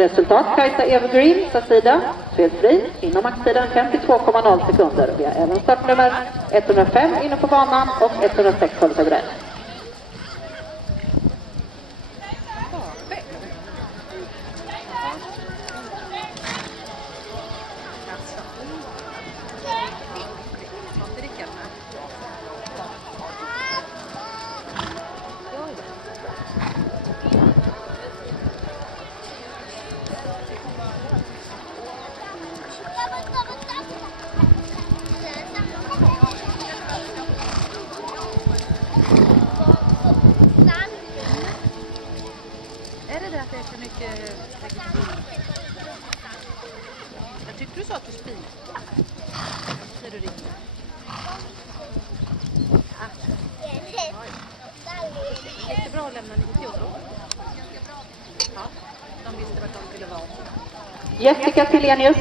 Resultat Kajsa Evergreen, sida, felfri, inom maxtiden 52,0 sekunder. Vi har även startnummer 105 inne på banan och 106 håller sig beredd. Är det att det är för mycket vegetation? Jag tyckte du sa att du spin. När du ringde. Jättebra att lämna 90 år. Ja, de visste vart de skulle vara. Jessica Tillenius.